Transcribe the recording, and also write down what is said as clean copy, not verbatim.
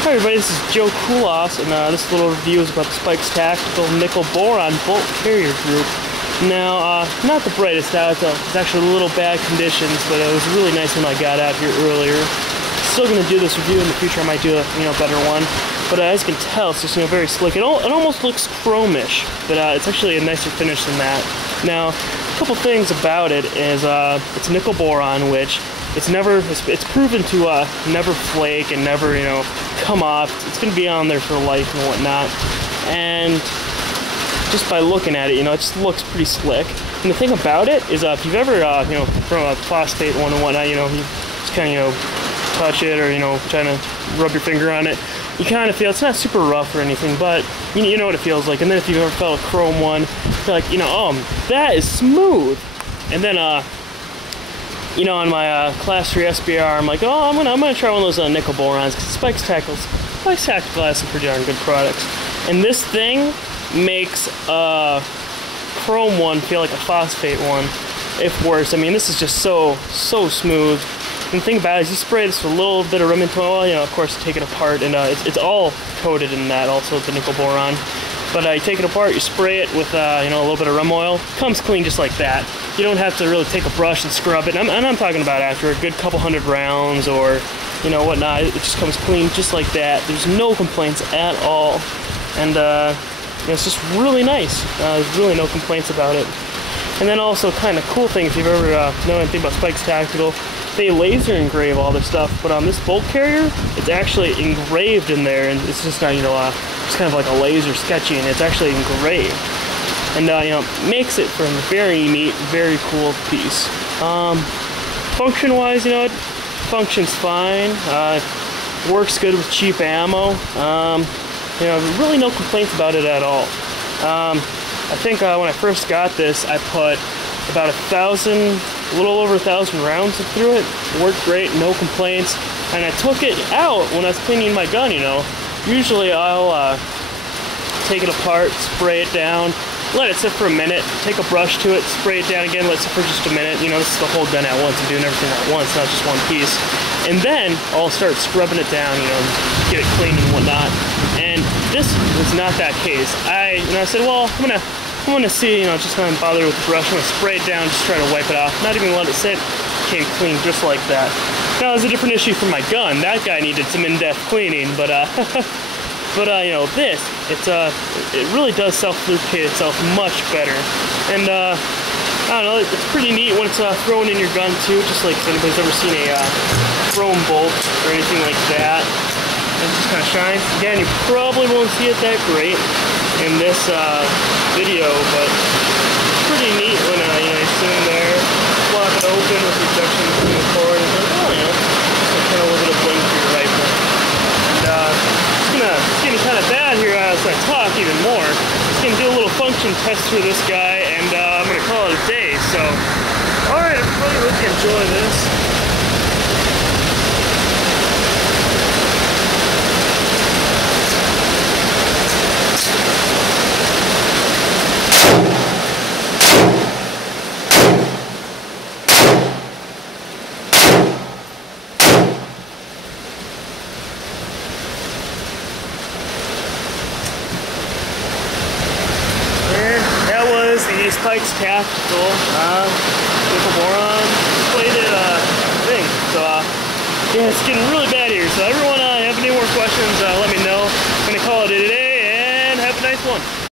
Hi everybody, this is Joe Kulas, and this little review is about the Spikes Tactical Nickel Boron Bolt Carrier Group. Now, not the brightest out, it's actually a little bad conditions, but it was really nice when I got out here earlier. Still going to do this review in the future. I might do a better one, but as you can tell, it's just very slick. It almost looks chromish, but it's actually a nicer finish than that. Now, a couple things about it is it's nickel boron, which it's proven to never flake and never come off. It's going to be on there for life and whatnot. And just by looking at it, it just looks pretty slick. And the thing about it is, if you've ever from a phosphate one and whatnot, you just kind of touch it or trying to rub your finger on it, you kind of feel it's not super rough or anything, but you know what it feels like. And then if you've ever felt a chrome one, you're like, oh, that is smooth. And then on my class 3 SBR, I'm like, oh, I'm gonna try one of those nickel borons, because Spikes Tactical has some pretty darn good products. And this thing makes a chrome one feel like a phosphate one, if worse. I mean, this is just so smooth. And the thing about it is, you spray this with a little bit of Remington oil, of course, take it apart, and it's all coated in that, also the nickel boron. But you take it apart, you spray it with a little bit of rum oil. Comes clean just like that. You don't have to really take a brush and scrub it. And I'm talking about after a good couple hundred rounds or whatnot. It just comes clean just like that. There's no complaints at all, and it's just really nice. There's really no complaints about it. And then also, kind of cool thing, if you've ever know anything about Spikes Tactical, they laser engrave all their stuff. But on this bolt carrier, it's actually engraved in there, and it's just not it's kind of like a laser sketching, and it's actually engraved. And makes it for a very neat, very cool piece. Function-wise, it functions fine. Works good with cheap ammo. Really no complaints about it at all. I think when I first got this, I put about a little over 1,000 rounds through it. Worked great, no complaints. And I took it out when I was cleaning my gun. Usually I'll take it apart, spray it down, let it sit for a minute, take a brush to it, spray it down again, let it sit for just a minute. This is the whole gun at once. I'm doing everything at once, not just one piece. And then I'll start scrubbing it down, get it clean and whatnot. And this was not that case. I said, well, I'm gonna see, just not bother with the brush. I'm gonna spray it down, just try to wipe it off, not even let it sit. Came clean just like that. Now, there's a different issue for my gun. That guy needed some in-depth cleaning, but this, it really does self-lubricate itself much better. And I don't know, it's pretty neat when it's thrown in your gun too, just like if anybody's ever seen a chrome bolt or anything like that. It just kind of shines. Again, you probably won't see it that great in this video, but it's pretty neat when you're sitting there, flop it open with the injection in the cord, and you're like, just kind of a little bit of bling for your rifle. And it's getting kind of bad here as I talk even more. Just gonna do a little function test through this guy, and I'm gonna call it a day. So, all right, everybody, let's enjoy this. The Spikes Tactical nickel boron plated thing. So yeah, it's getting really bad here. So everyone, have any more questions? Let me know. I'm gonna call it a day, and have a nice one.